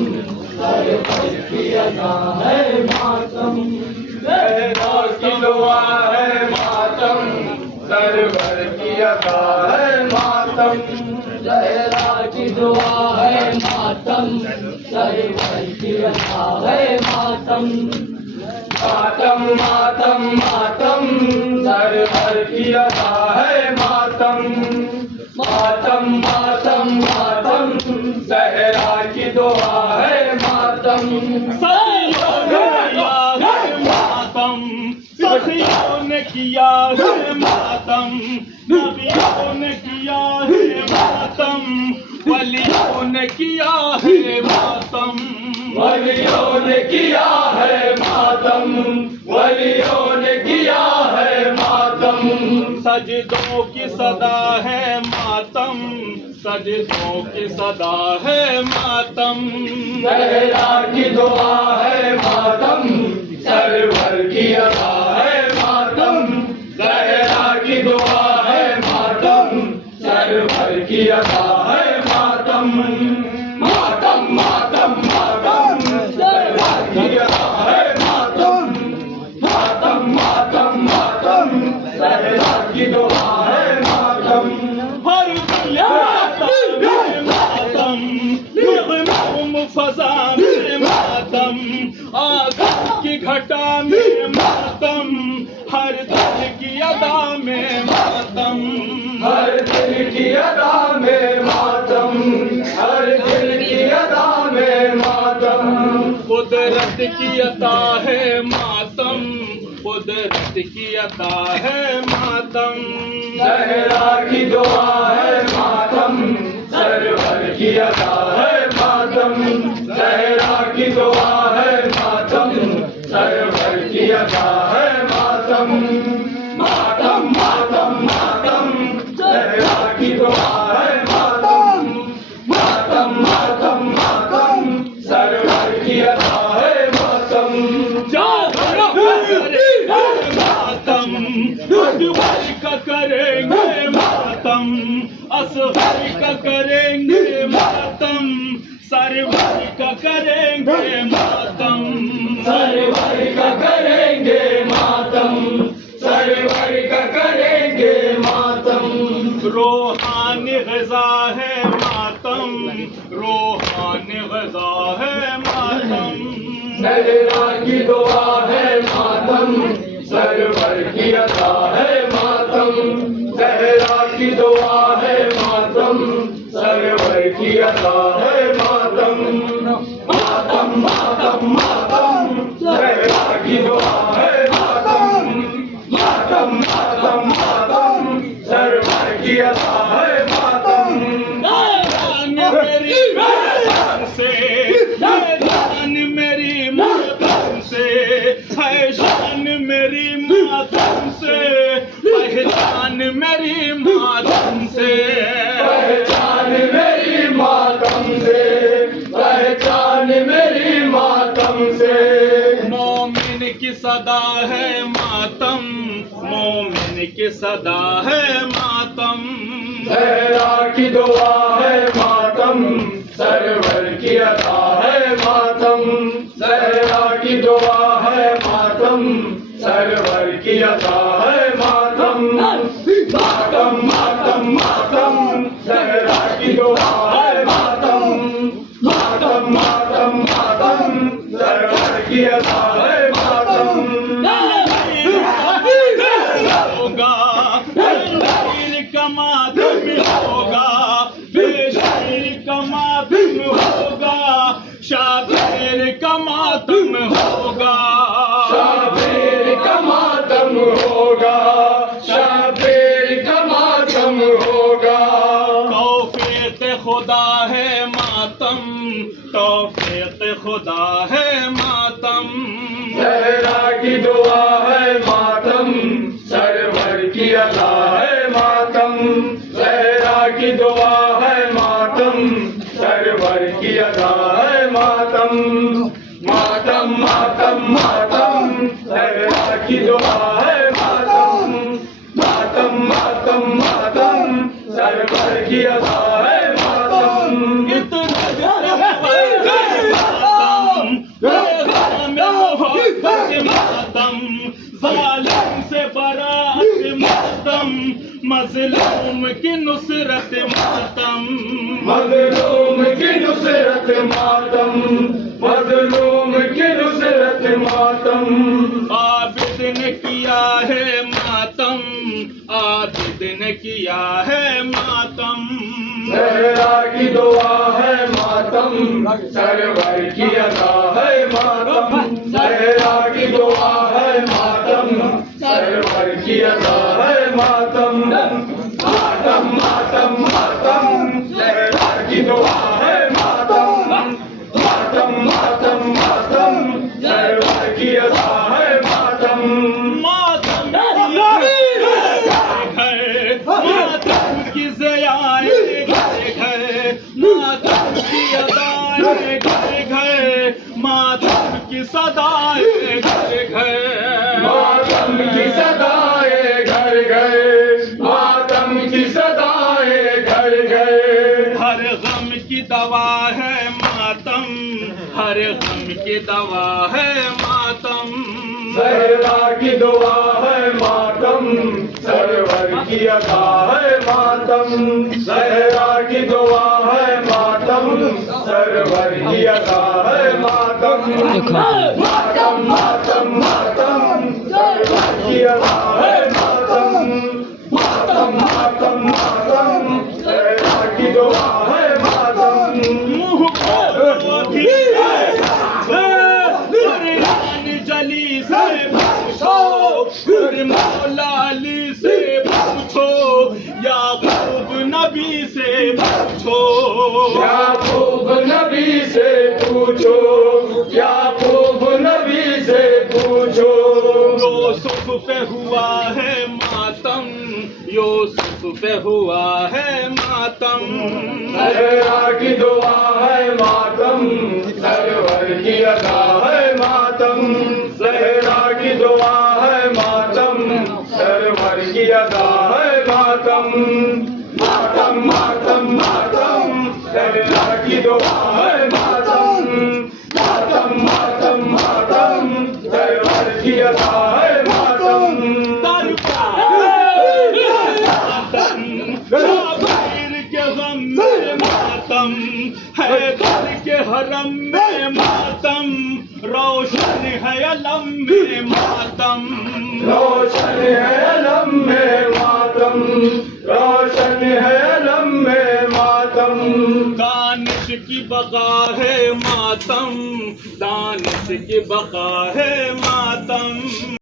سرور کی ادا ہے ماتم، زہرا کی دعا ہے ماتم، سرور کی ادا ہے ماتم، زہرا کی دعا ہے ماتم، سرور کی ادا ہے ماتم، ماتم ماتم ماتم، سرور کی ادا ہے ماتم، ماتم ماتم ماتم، زہرا کی دعا ہے ماتم، سخیوں نے کیا ہے ماتم، نبیوں نے کیا ہے ماتم، ولیوں نے کیا ہے ماتم، ولیوں نے کیا ہے ماتم، ولیوں نے کیا ہے ماتم، سجدوں کی صدا ہے ماتم، سجدوں کی صدا ہے ماتم، زہرا کی دعا ہے ماتم، سرور کی ادا ہے ماتم، زہرا کی دعا ہے ماتم، سرور کی ادا ہے ماتم، ماتم ماتم ماتم، زہرا کی ادا ہے ماتم، ماتم ماتم ماتم، زہرا کی دعا ہے ماتم، ہر ماتم، نغم فضا میں ماتم، آدم کی گھٹا میں ماتم، ہر دل کی ادا میں ماتم، ہر دل کی ادا میں ماتم، ہر دل کی ادا میں ماتم، قدرت کی عطا ہے ماتم، قدرت کی عطا ہے ماتم، زہرا کی دعا ہے ماتم، سرور کی ادا ہے ماتم، زہرا کی دعا ہے ماتم، سرور کی ادا ہے ماتم، ماتم ماتم ماتم، زہرا کی دعا ہے ماتم، ماتم ماتم ماتم، سرور کی ادا ہے ماتم، ماتم اکبر کا کریں گے ماتم، اصغر کا کریں گے ماتم، سرور کا کریں گے ماتم، سرور کا کریں گے ماتم، سرور کا کریں گے ماتم، روحانی غذا ہے ماتم، روحانی غذا ہے ماتم، زہرا کی دعا ہے ماتم، سرور کی ادا ہے ماتم، زہرا کی دعا ہے ماتم، سرور کی ادا ہے ماتم، ماتم ماتم ماتم، زہرا کی دعا ہے ماتم، ماتم ماتم ماتم، سرور کی ادا ہے ماتم، میری ماتم سے جان میری ماتم سے ہے، شان میری ماتم سے پہچان میری ماتم سے، پہچان میری ماتم سے، پہچان میری ماتم سے، مومن کی صدا ہے ماتم، مومن کی صدا ہے ماتم، زہرا کی دعا ہے ماتم، سرور کی ادا ہے ماتم، زہرا کی دعا ہے ماتم، سرور کی ادا ہے ماتم، ماتم ماتم ماتم، زہرا کی دعا ہے ماتم، ماتم ماتم ماتم، سرور کی ادا ہے ماتم، ہوگا شیر کا ماتم ہوگا، بے شیر کا ماتم ہوگا، شابیر کا ماتم ہوگا، شابیر کا ماتم ہوگا، شابیر کا ماتم ہوگا، توفیق خدا ہے ماتم، توفیق خدا ہے ماتم، زہرا کی دعا ہے ماتم، سرور کی ادا ہے ماتم، زہرا کی دعا ہے ماتم، سرور کی ادا ہے ماتم، ماتم ماتم ماتم، زہرا کی دعا ہے ماتم، ماتم ماتم ماتم، سرور کی ادا ہے ماتم، اتنا مظلوم کی نصرت ماتم، مظلوم کی نصرت ماتم، مظلوم کی نصرت ماتم، عابد نے کیا ہے ماتم، عابد نے کیا ہے ماتم، زہرا کی دعا ہے ماتم، سرور کی ادا ہے ماتم، زہرا کی دعا ہے ماتم، سرور کی ادا ہے ماتم، ماتم ماتم ماتم، زہرا کی دعا ہے ماتم، ماتم ماتم ماتم، سرور کی ادا ہے ماتم، ماتم ماتم کی ضیائیں گھر گھر، ماتم کی ادائیں گھر گھر، ماتم کی صدائیں گھر گھر، ماتم کی صدائیں گھر گھر، ماتم کی صدائیں گھر گھر، ہر غم کی دوا ہے ماتم، ہر غم کی دوا ہے ماتم، زہرا کی دعا ہے ماتم، سرور کی ادا ہے ماتم، زہرا کی دعا ہے ماتم، سرور کی ادا ہے ماتم، ماتم ماتم ماتم، سرور کی ادا ہے ماتم، ماتم ماتم ماتم، زہرا کی دعا ہے ماتم، منہ کو قرآن جلی سے پوچھو، پھر مولا علی سے پوچھو، یعقوب نبی سے پوچھو، یعقوب نبی سے پوچھو، یعقوب نبی سے پوچھو، یوسف پہ ہوا ہے ماتم، یوسف پہ ہوا ہے ماتم، زہرا کی دعا ہے ماتم، سرور کی ادا ہے ماتم، زہرا کی دعا ہے ماتم، سرور کی ادا ہے ماتم، ماتم ماتم ماتم، زہرا کی دعا ہے ماتم، ماتم ماتم ماتم، سرور کی ادا ہے ماتم، شابیر کے غم میں ماتم، حیدر کے حرم میں ماتم، روشن ہے علم میں ماتم، روشن ہے علم میں ماتم، روشن ہے علم میں ماتم، دانش کی بقا ہے ماتم، دانش کی بقا ہے